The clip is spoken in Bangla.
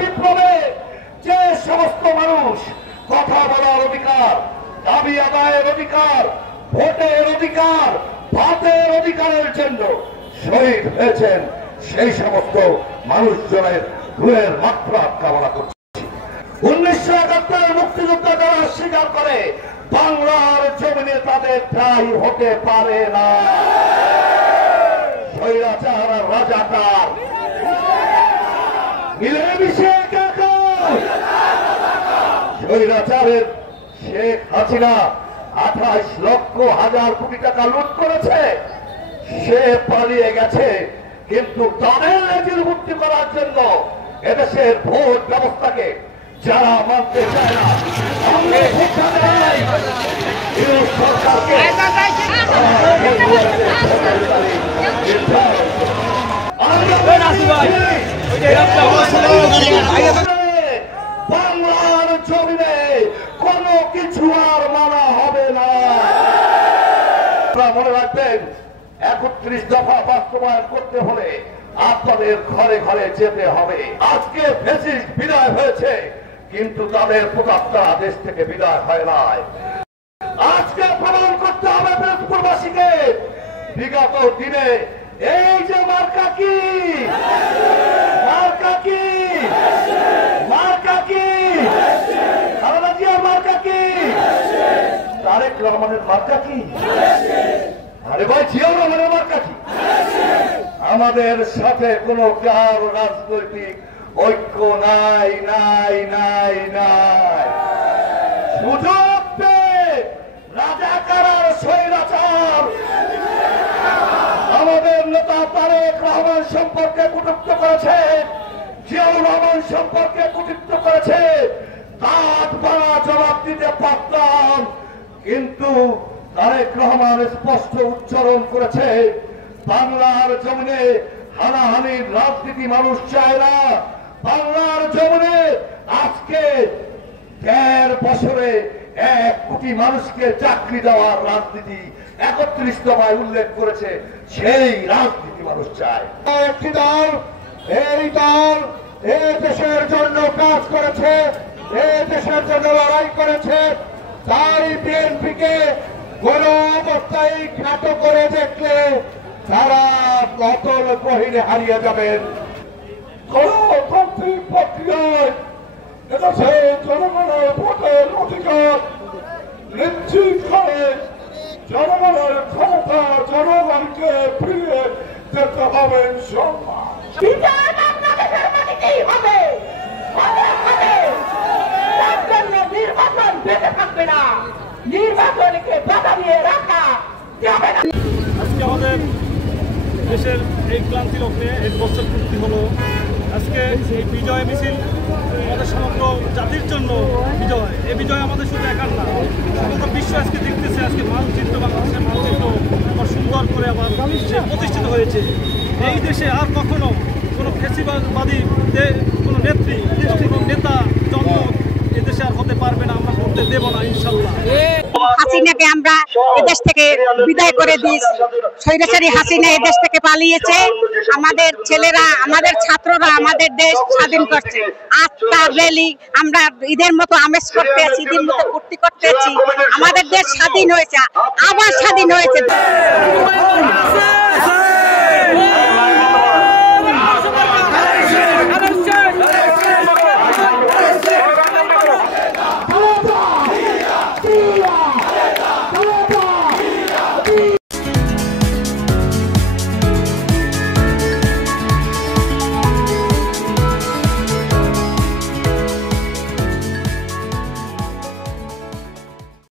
বিপ্লবে যে সমস্ত মানুষ কথা বলার অধিকার, দাবি আদায়ের অধিকার, ভোটের অধিকার, ভাতের অধিকারের জন্য শহীদ হয়েছেন, সেই সমস্ত মানুষজনের রুহের মাত্রা কামনা করছে। 1971 মুক্তিযুদ্ধ যারা স্বীকার করে বাংলার জমিনে তাদের ঠাঁই হতে পারে না। স্বৈরাচার আর রাজাকার মিলেমিশে স্বৈরাচারের শেখ হাসিনা 28 লক্ষ হাজার কোটি টাকা লুট করেছে, সে পালিয়ে গেছে। কিন্তু তাদের লেজের মুক্তি করার জন্য এদেশের ভোট ব্যবস্থাকে যারা মানতে চায় না, বাংলার জমিনে কোনো কিছু আর মানা হবে না। মনে রাখবেন, 31 দফা বাস্তবায়ন করতে হলে আপনাদের ঘরে ঘরে যেতে হবে। আজকে ফ্যাসিস্ট বিদায় হয়েছে, কিন্তু তাদের প্রতাপটা দেশ থেকে বিদায় হয় নাই। আজকে প্রমাণ করতে হবে প্রবাসীকে বিগত দিনে এই যে মার্কা কি, মার্কা কি, মার্কা কি, খালেদা জিয়ার মার্কা কি, তারেক রহমানের মার্কা কি, আরে ভাই জিয়াউর রহমানের মার্কা কি। আমাদের সাথে কোন কার রাজনৈতিক ঐক্য নাই, নাই, নাই, নাই। সুযোগ পেয়ে রাজাকার আর স্বৈরাচার আমাদের নেতা তারেক রহমান সম্পর্কে কটূক্তি করেছে, জিয়াউর রহমান সম্পর্কে কটূক্তি করেছে। দাঁত ভাঙা জবাব দিতে পারতাম, কিন্তু তারেক রহমান স্পষ্ট উচ্চারণ করেছে, বাংলার জমিনে হানাহানির রাজনীতি মানুষ চায় না। বাংলার জমিনে আজকে 1.5 বছরে 1 কোটি মানুষকে চাকরি দেওয়ার রাজনীতি 31 দফায় উল্লেখ করেছে, সেই রাজনীতি মানুষ চায়। একটি দল, এই দল এই দেশের জন্য কাজ করেছে, এই দেশের জন্য লড়াই করেছে, তাই বিএনপিকে কোন অবস্থায় খাটো করে দেখলে তারা অতল গহীনে হারিয়ে যাবেন। গণতান্ত্রিক প্রক্রিয়ায় এদেশে জনগণের ভোটের অধিকার নিশ্চিত করে জনগণের ক্ষমতা জনগণকে ফিরিয়ে যেতে হবে। নির্বাচন বেঁচে থাকবে না, নির্বাচনকে বাধা দিয়ে রাখা যাবে না। আজকে আমাদের দেশের এই ক্লান্তি লগ্নে 1 বছর পূর্তি হলো। আজকে এই বিজয় মিছিল আমাদের সমগ্র জাতির জন্য বিজয়। এই বিজয় আমাদের শুধু একার না, সমগ্র বিশ্ব আজকে দেখতেছে। আজকে মানচিত্র, বাংলাদেশের মানচিত্র আবার সুন্দর করে আবার প্রতিষ্ঠিত হয়েছে। এই দেশে আর কখনো কোনো ফ্যাসিবাদী কোনো নেত্রী, কোনো নেতা জন্ম এদেশে আর হতে পারবে না, আমরা করতে দেব না ইনশাল্লাহ। হাসিনাকে আমরা এদেশ থেকে বিদায় করে দিই। স্বৈরাচারী হাসিনা এদেশ থেকে পালিয়েছে। আমাদের ছেলেরা, আমাদের ছাত্ররা আমাদের দেশ স্বাধীন করছে। আজ তার র্যালি আমরা ঈদের মতো আমেজ করতে আছি, ঈদের মতো ফুর্তি করতে আছি। আমাদের দেশ স্বাধীন হয়েছে, আবার স্বাধীন হয়েছে।